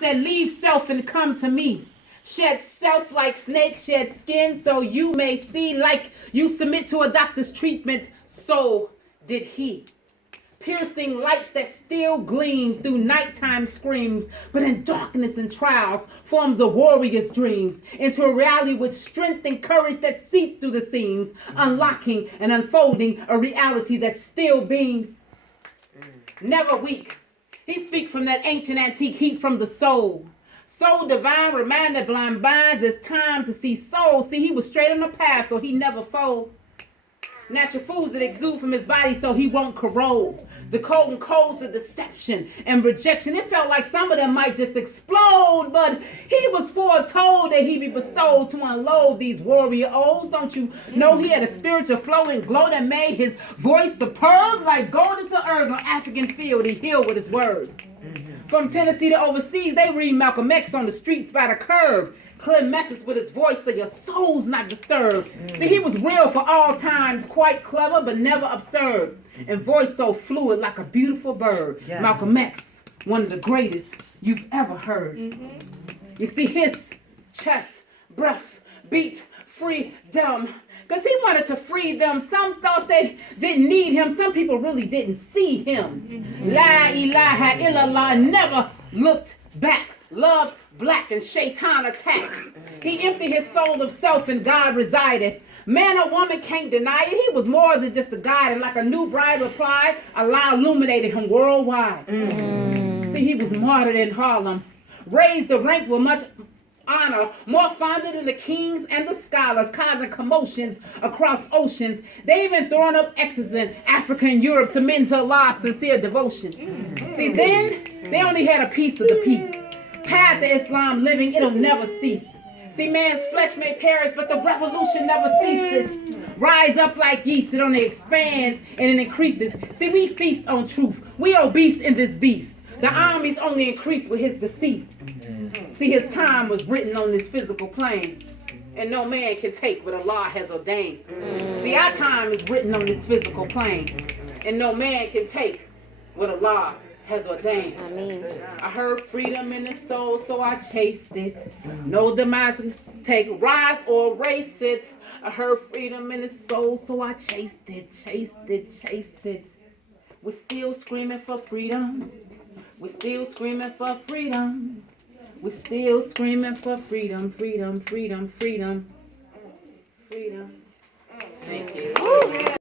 said, leave self and come to me. Shed self like snake shed skin, so you may see. Like you submit to a doctor's treatment, so did he. Piercing lights that still gleam through nighttime screams, but in darkness and trials forms a warrior's dreams into a reality with strength and courage that seep through the seams, unlocking and unfolding a reality that still beams. Never weak. He speaks from that ancient antique heat from the soul. Soul divine, reminder blind binds, it's time to see soul. See, he was straight on the path, so he never fold. Natural foods that exude from his body so he won't corrode. Decoding codes of deception and rejection. It felt like some of them might just explode, but he was foretold that he'd be bestowed to unload these warrior O's. Don't you know he had a spiritual flow and glow that made his voice superb? Like golden to earth on African field, he healed with his words. From Tennessee to overseas, they read Malcolm X on the streets by the curve. Clear message with his voice so your soul's not disturbed. See, he was real for all times, quite clever but never absurd. And voice so fluid like a beautiful bird. Yeah. Malcolm X, one of the greatest you've ever heard. You see, his chest, breaths, beat, freedom. Because he wanted to free them. Some thought they didn't need him. Some people really didn't see him. La ilaha illallah, never looked back. Loved black and shaitan attacked. He emptied his soul of self and God resided. Man or woman can't deny it. He was more than just a guide. And like a new bride replied, Allah illuminated him worldwide. See, he was martyred in Harlem. Raised the rank with much honor, more fonder than the kings and the scholars, causing commotions across oceans. They even throwing up X's in Africa and Europe, submitting to Allah's sincere devotion. See, then they only had a piece of the peace. Path to Islam living, it'll never cease. See, man's flesh may perish, but the revolution never ceases. Rise up like yeast, it only expands and it increases. See, we feast on truth. We obese in this beast. The armies only increase with his decease. See, his time was written on this physical plane, and no man can take what Allah has ordained. See, our time is written on this physical plane, and no man can take what Allah has ordained. I heard freedom in the soul, so I chased it. No demise can take, rise or erase it. I heard freedom in the soul, so I chased it, chased it, chased it. We're still screaming for freedom. We're still screaming for freedom. We're still screaming for freedom, freedom, freedom, freedom, freedom. Thank you.